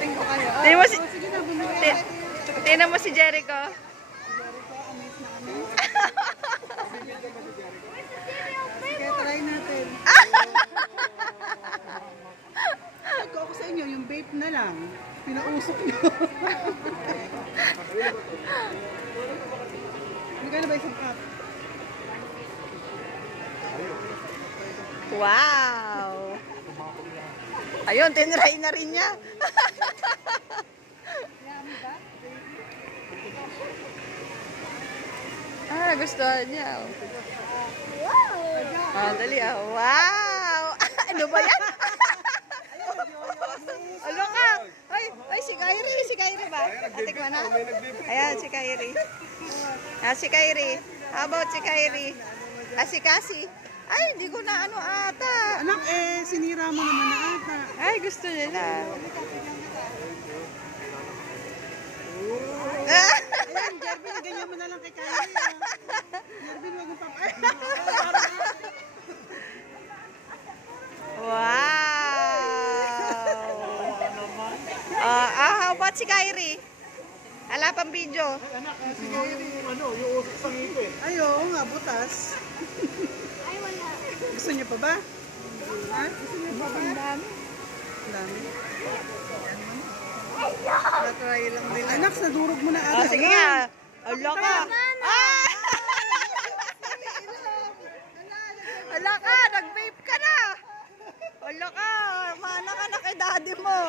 Dating ko kayo. Tingnan mo si, Sige na, bumili. tingnan mo si Jericho. Jericho, amaze na amaze. Sige, try natin. Ito ako sa inyo, yung vape na lang. Pinausok nyo. Magkano ba isang cup? Wow! Ayun, tinry na rin niya. Nagustuhan niya. Wow! Dali ah. Wow! Ano ba yan? Ano ka? Ay, si Kyrie ba? Ate ko na? Ayan, si Kyrie. Si Kyrie. How about si Kyrie? Si Cassie? Ay, hindi ko na ano ata. Anak, sinira mo naman na ata. Ay, gusto nila. Ayan, Jervin, ganyan mo na lang kay Kylie. Jervin, wag mo pa. Wow! How about si Kyrie? Ala pang video. Anak, si Kylie, yung usok sa ngito eh. Ay, oo nga, butas. Ay, wala. Gusto niyo pa ba? Ha? Gusto niyo pa ba? Ang dami. Ang dami. Na-try lang nila. Anak, nadurog mo na ata. Sige nga. Ala ka. Ala ka, nag-vape ka na. Ala ka, mana ka na kay daddy mo.